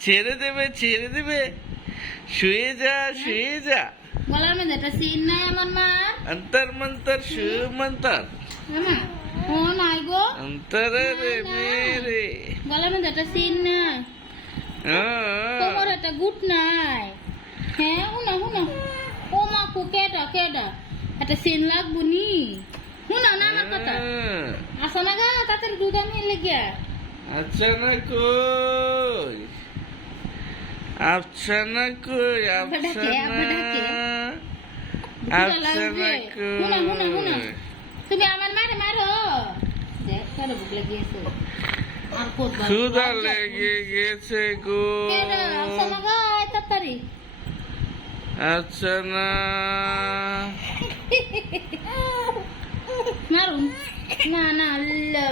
ছেড়ে দেবে শুয়ে যা গলার মধ্যে একটা সিন নাই আমার মা অন্তর মন্তর শু মন্তর মামা ও নাই গো অন্তর রে মেরে গলার মধ্যে একটা সিন নাই তোমার একটা গুট নাই হ্যাঁ হুনা ও মা কেডা একটা সিন লাগবো নি হুনা না আমার কথা আসো না গা তাড়াতাড়ি দুধ আমি লেগে আচ্ছা না কই তুমি আমার মারো দেখ কারো ভুক লাগিয়েছে আর কত ক্ষুধা লেগে গেছে গো আসো না গা তাড়াতাড়ি আচ্ছা না মারুন না আল্লাহ